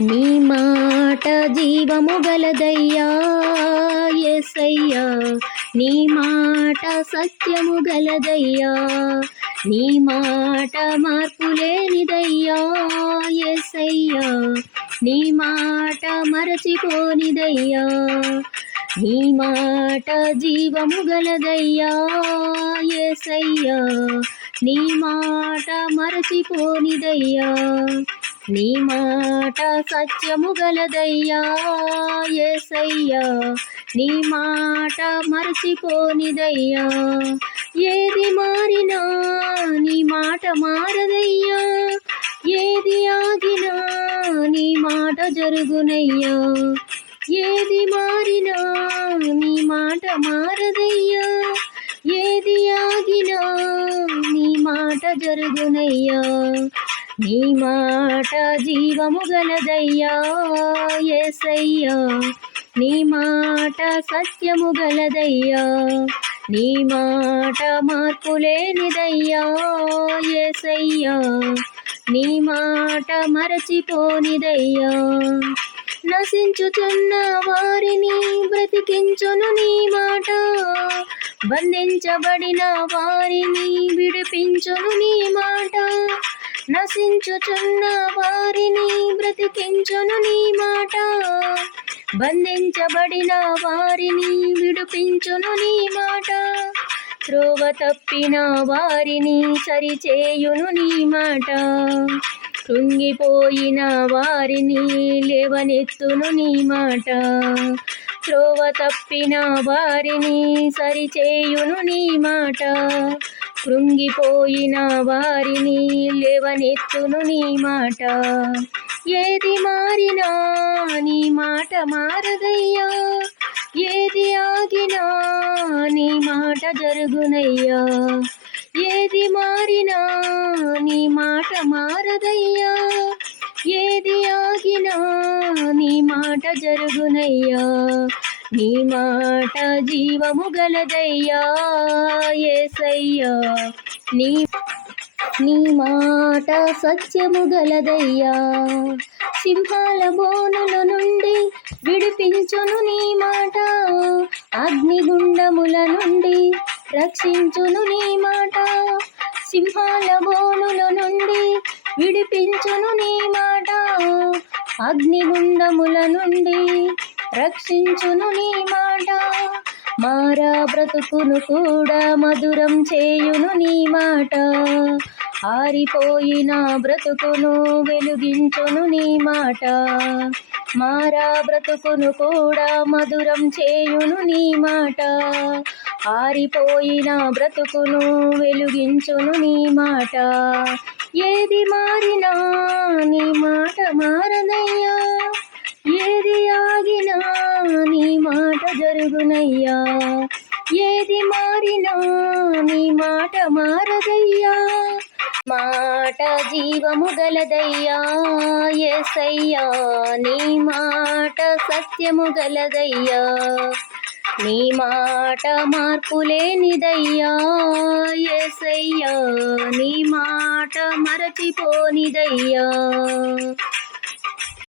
నీ మాట జీవము గలదయ్యా యేసయ్యా, నీ మాట సత్యము గలదయ్యా, నీ మాట మార్పు లేనిదయ్యా యేసయ్యా, నీ మాట మరచిపోనిదయ్యా, నీ మాట జీవము గలదయ్యా యేసయ్యా, నీ మాట మరచిపోనిదయ్యా, నీ మాట సత్యము గలదయ్యా యేసయ్యా, నీ మాట మరచిపోనిదయ్యా. ఏది మారినా నీ మాట మారదయ్యా, ఏది ఆగినా నీ మాట జరుగునయ్యా, ఏది మారినా నీ మాట మారదయ్యా, ఏది ఆగినా నీ మాట జరుగునయ్యా. నీ మాట జీవము గలదయ్యా యేసయ్యా, నీ మాట సత్యము గలదయ్యా, నీ మాట మార్పు లేనిదయ్యా యేసయ్యా, నీ మాట మరచిపోనిదయ్యా. నశించుచున్న వారిని బ్రతికించును నీ మాట, బంధించబడిన వారిని విడిపించును నీ మాట, నశించుచున్న వారిని బ్రతికించును నీ మాట, బంధించబడిన వారిని విడిపించును నీ మాట, త్రోవ తప్పిన వారిని సరిచేయును నీ మాట, కృంగిపోయిన వారిని లేవనెత్తును నీ మాట, త్రోవ తప్పిన వారిని సరిచేయును నీ మాట, కృంగిపోయిన వారిని లేవనెత్తును నీ మాట. ఏది మారినా నీ మాట మారదయ్యా, ఏది ఆగినా నీ మాట జరుగునయ్యా, ఏది మారినా నీ మాట మారదయ్యా, ఏది ఆగినా నీ మాట జరుగునయ్యా. నీ మాట జీవము గలదయ్యా యేసయ్యా, నీ మాట సత్యము గలదయ్యా, సింహాల బోనుల నుండి విడిపించును నీ మాట, అగ్నిగుండముల నుండి రక్షించును నీ మాట, సింహాల బోనుల నుండి విడిపించును నీ మాట, అగ్నిగుండముల నుండి రక్షించును నీ మాట, మారా బ్రతుకును కూడా మధురం చేయును నీ మాట, ఆరిపోయిన బ్రతుకును వెలుగించును నీ మాట, మారా బ్రతుకును కూడా మధురం చేయును నీ మాట, ఆరిపోయిన బ్రతుకును వెలుగించును నీ మాట. ఏది మారినా నీ మాట మారదయ్యా, ఏది ఆగినా నీ మాట జరుగునయ్యా, ఏది మారినా నీ మాట మారదయ్యా. మాట జీవము గలదయ్యా యేసయ్యా, నీ మాట సత్యము గలదయ్యా, నీ మాట మార్పు లేనిదయ్యా యేసయ్యా, నీ మాట మరచిపోనిదయ్యా.